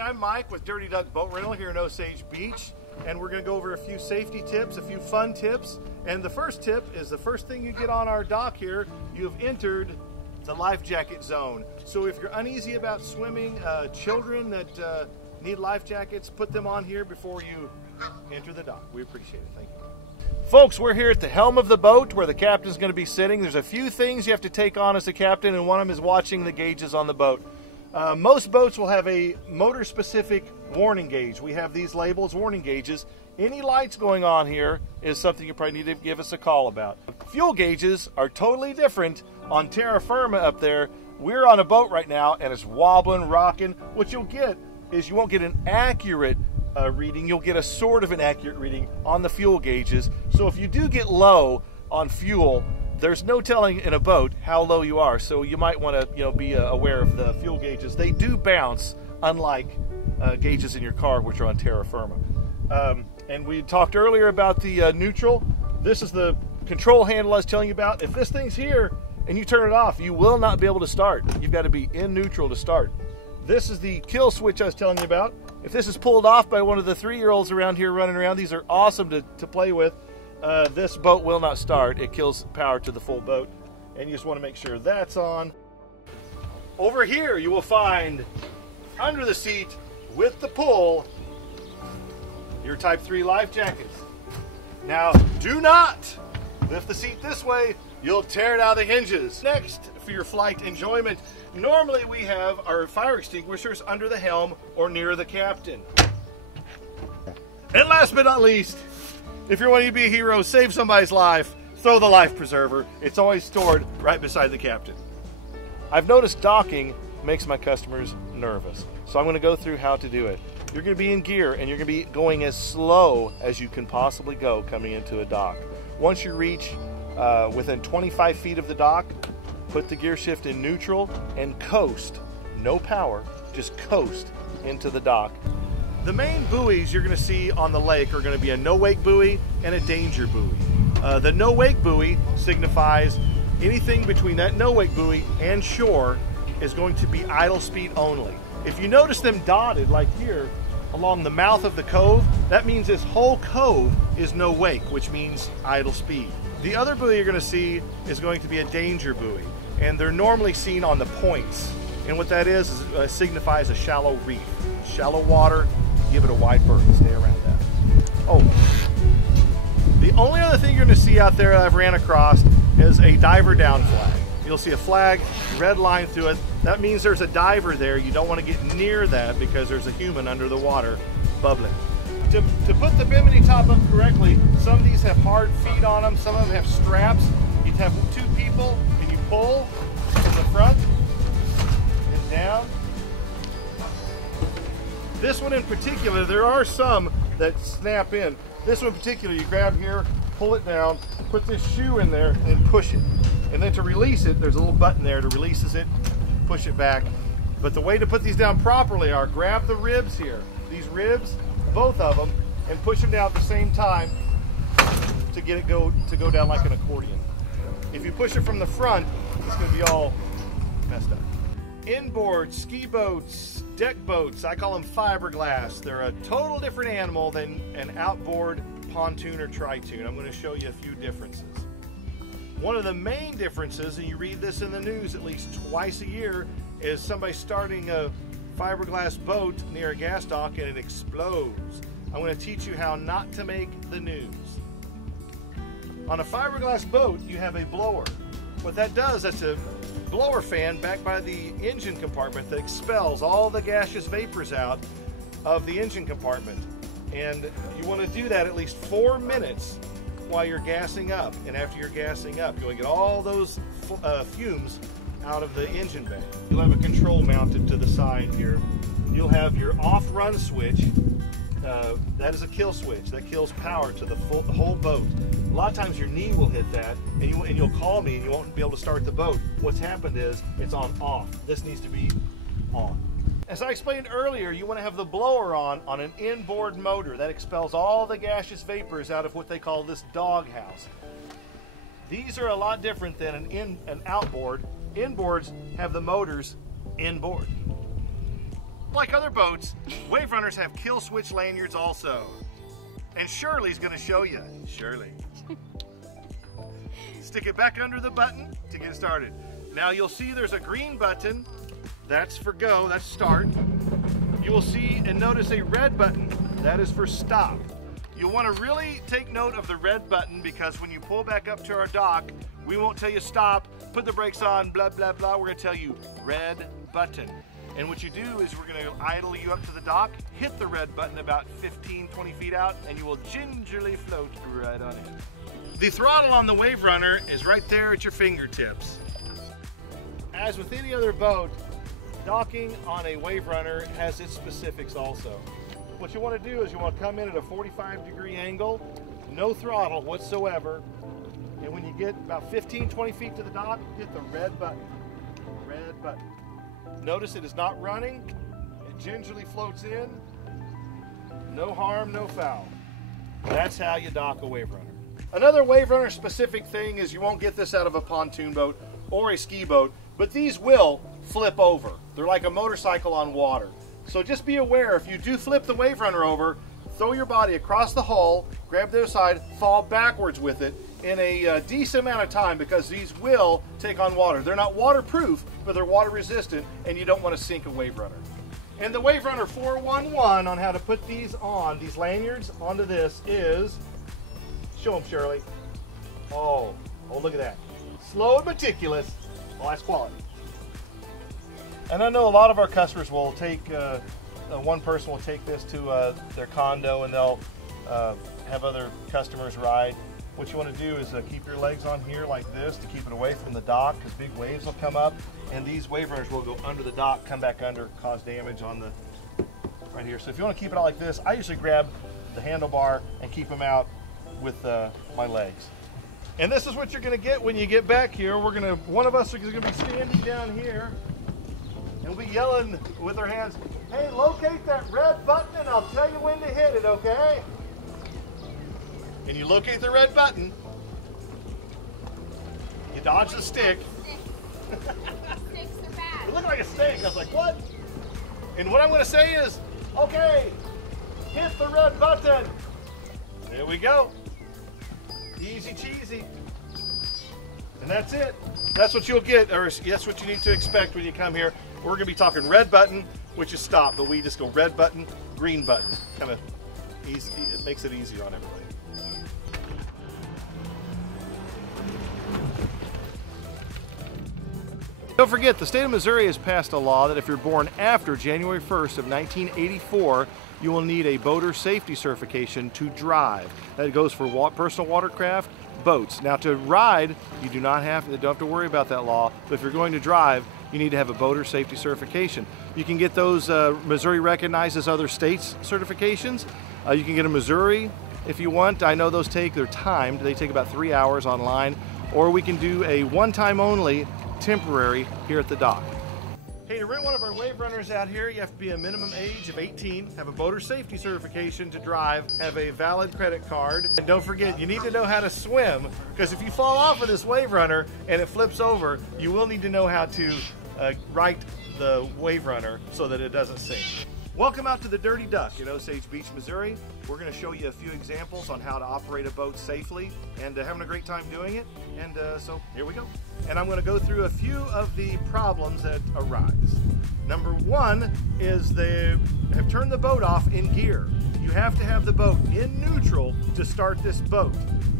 I'm Mike with Dirty Duck Boat Rental here in Osage Beach, and we're going to go over a few safety tips, a few fun tips. And the first tip is the first thing you get on our dock here, you have entered the life jacket zone. So if you're uneasy about swimming, children that need life jackets, put them on here before you enter the dock. We appreciate it. Thank you. Folks, we're here at the helm of the boat where the captain's going to be sitting. There's a few things you have to take on as a captain, and one of them is watching the gauges on the boat. Most boats will have a motor-specific warning gauge. We have these labeled warning gauges. Any lights going on here is something you probably need to give us a call about. Fuel gauges are totally different on terra firma up there. We're on a boat right now, and it's wobbling, rocking. What you'll get is you won't get an accurate reading. You'll get a sort of an accurate reading on the fuel gauges. So if you do get low on fuel, there's no telling in a boat how low you are, so you might want to, be aware of the fuel gauges. They do bounce, unlike gauges in your car, which are on terra firma. And we talked earlier about the neutral. This is the control handle I was telling you about. If this thing's here and you turn it off, you will not be able to start. You've got to be in neutral to start. This is the kill switch I was telling you about. If this is pulled off by one of the 3-year-olds around here running around, these are awesome to play with. This boat will not start. It kills power to the full boat, and you just want to make sure that's on. Over here you will find under the seat with the pull your Type 3 life jackets. Now do not lift the seat this way, you'll tear it out of the hinges. Next, for your flight enjoyment, normally we have our fire extinguishers under the helm or near the captain. And last but not least, if you're wanting to be a hero, save somebody's life, throw the life preserver. It's always stored right beside the captain. I've noticed docking makes my customers nervous, so I'm going to go through how to do it. You're going to be in gear, and you're going to be going as slow as you can possibly go coming into a dock. Once you reach within 25 feet of the dock, put the gear shift in neutral and coast. No power, just coast into the dock. The main buoys you're going to see on the lake are going to be a no-wake buoy and a danger buoy. The no-wake buoy signifies anything between that no-wake buoy and shore is going to be idle speed only. If you notice them dotted like here along the mouth of the cove, that means this whole cove is no wake, which means idle speed. The other buoy you're going to see is going to be a danger buoy, and they're normally seen on the points. And what that is signifies a shallow reef. Shallow water, give it a wide berth, stay around that. Oh, the only other thing you're going to see out there that I've ran across is a diver down flag. You'll see a flag, red line through it. That means there's a diver there. You don't want to get near that because there's a human under the water bubbling. To put the bimini top up correctly, some of these have hard feet on them, some of them have straps. You'd have 2 people and you pull from the front and down. This one in particular, there are some that snap in. This one in particular, you grab here, pull it down, put this shoe in there, and push it. And then to release it, there's a little button there that releases it, push it back. But the way to put these down properly are grab the ribs here, these ribs, both of them, and push them down at the same time to get it go down like an accordion. If you push it from the front, it's going to be all messed up. Inboard, ski boats, deck boats, I call them fiberglass. They're a total different animal than an outboard pontoon or tritoon. I'm going to show you a few differences. One of the main differences, and you read this in the news at least twice a year, is somebody starting a fiberglass boat near a gas dock and it explodes. I'm going to teach you how not to make the news. On a fiberglass boat, you have a blower. What that does, that's a blower fan back by the engine compartment that expels all the gaseous vapors out of the engine compartment. And you want to do that at least 4 minutes while you're gassing up. And after you're gassing up, you want to get all those fumes out of the engine bay. You'll have a control mounted to the side here. You'll have your off-run switch. That is a kill switch. That kills power to the whole boat. A lot of times your knee will hit that, and you'll call me and you won't be able to start the boat. What's happened is it's on off. This needs to be on. As I explained earlier, you want to have the blower on an inboard motor. That expels all the gaseous vapors out of what they call this doghouse. These are a lot different than an outboard. Inboards have the motors inboard. like other boats, wave runners have kill switch lanyards also. And Shirley's gonna show you. Shirley. Stick it back under the button to get started. Now you'll see there's a green button. That's for go, that's start. You will see and notice a red button. That is for stop. You'll want to really take note of the red button because when you pull back up to our dock, we won't tell you stop, put the brakes on, blah, blah, blah. We're gonna tell you red button. And what you do is we're gonna idle you up to the dock, hit the red button about 15, 20 feet out, and you will gingerly float right on in. The throttle on the Wave Runner is right there at your fingertips. As with any other boat, docking on a Wave Runner has its specifics also. What you want to do is you want to come in at a 45-degree angle, no throttle whatsoever, and when you get about 15, 20 feet to the dock, hit the red button. Red button. Notice it is not running. It gingerly floats in. No harm, no foul. That's how you dock a Wave Runner. Another Wave Runner specific thing is you won't get this out of a pontoon boat or a ski boat, but these will flip over. They're like a motorcycle on water. So just be aware, if you do flip the Wave Runner over, throw your body across the hull, grab the other side, fall backwards with it in a decent amount of time because these will take on water. They're not waterproof, but they're water resistant, and you don't want to sink a Wave Runner. And the Wave Runner 411 on how to put these on, these lanyards onto this is, show them, Shirley. Oh, look at that. Slow and meticulous. Well, that's quality. And I know a lot of our customers will take, one person will take this to their condo and they'll have other customers ride. What you want to do is keep your legs on here like this to keep it away from the dock because big waves will come up and these Wave Runners will go under the dock, come back under, cause damage on the right here. So if you want to keep it out like this, I usually grab the handlebar and keep them out with my legs. And this is what you're going to get when you get back here. One of us is going to be standing down here and we'll be yelling with our hands, hey, locate that red button and I'll tell you when to hit it, okay? And you locate the red button, you dodge the stick. Sticks are bad. It looked like a snake. I was like, what? And what I'm going to say is, okay, hit the red button. There we go. Easy cheesy. And that's it. That's what you'll get, or that's what you need to expect when you come here. We're going to be talking red button, which is stop, but we just go red button, green button. Kind of easy. It makes it easier on everybody. Don't forget, the state of Missouri has passed a law that if you're born after January 1st of 1984, you will need a boater safety certification to drive. That goes for personal watercraft, boats. Now to ride, you don't have to worry about that law, but if you're going to drive, you need to have a boater safety certification. You can get those Missouri recognized as other states certifications. You can get a Missouri if you want. I know they're timed. They take about 3 hours online, or we can do a one-time only temporary here at the dock. Hey, to rent one of our Wave Runners out here, you have to be a minimum age of 18, have a boater safety certification to drive, have a valid credit card, and don't forget, you need to know how to swim, because if you fall off of this Wave Runner and it flips over, you will need to know how to right the Wave Runner so that it doesn't sink. Welcome out to the Dirty Duck in Osage Beach, Missouri. We're going to show you a few examples on how to operate a boat safely and having a great time doing it. And so here we go. And I'm going to go through a few of the problems that arise. Number one is they have turned the boat off in gear. You have to have the boat in neutral to start this boat.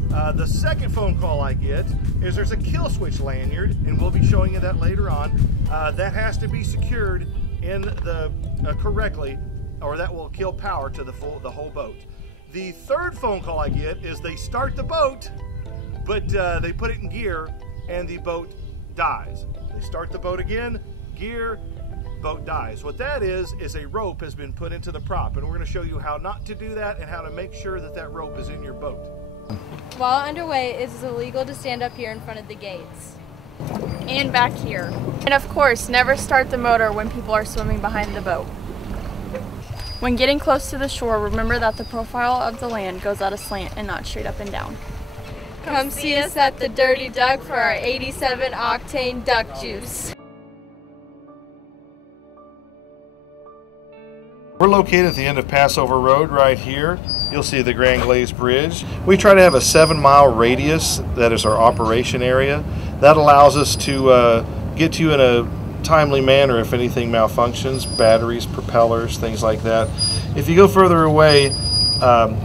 The second phone call I get is there's a kill switch lanyard, and we'll be showing you that later on. That has to be secured in the correctly, or that will kill power to the whole boat. The third phone call I get is they start the boat, but they put it in gear and the boat dies. They start the boat again, gear, boat dies. What that is a rope has been put into the prop, and we're going to show you how not to do that and how to make sure that that rope is in your boat. While underway, it is illegal to stand up here in front of the gates. And back here. And of course, never start the motor when people are swimming behind the boat. When getting close to the shore, remember that the profile of the land goes at a slant and not straight up and down. Come see us at the Dirty Duck for our 87 octane duck juice. We're located at the end of Passover Road right here. You'll see the Grand Glazed Bridge. We try to have a 7-mile radius. That is our operation area. That allows us to get to you in a timely manner if anything malfunctions, batteries, propellers, things like that. If you go further away,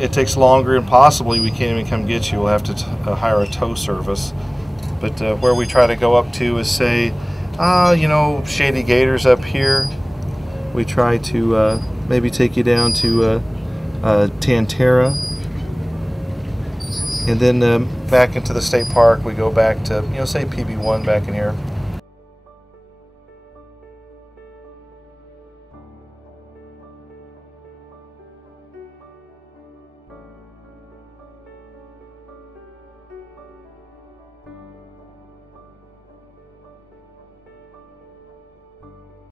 it takes longer and possibly we can't even come get you. We'll have to hire a tow service. But where we try to go up to is, say, you know, Shady Gators up here. We try to maybe take you down to Tantera. And then back into the state park, we go back to, you know, say PB1 back in here.